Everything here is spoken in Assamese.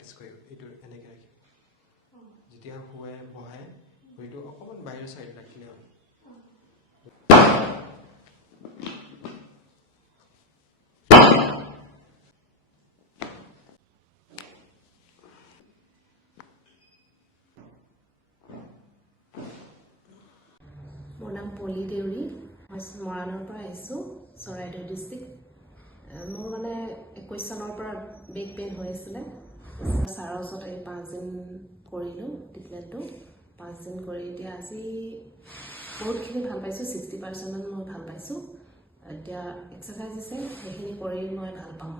প্ৰেক্টিছ কৰিব এইটো এনেকৈ ৰাখিব যেতিয়া শুৱাই বহাই ভৰিটো অকণমান বাহিৰৰ চাইড ৰাখিলে হ'ল মোৰ নাম পলি দেউৰী মই মৰাণৰ পৰা আহিছোঁ চৰাইদেউ ডিষ্ট্ৰিক্ট মোৰ মানে 21 চনৰ পৰা বেক পেইন হৈ আছিলে ছাৰৰ ওচৰত এই 5 দিন কৰিলোঁ ট্ৰিটমেণ্টটো 5 দিন কৰি এতিয়া আজি বহুতখিনি ভাল পাইছোঁ 60% মই ভাল পাইছোঁ এতিয়া এক্সাৰচাইজ আছে সেইখিনি কৰি মই ভাল পাওঁ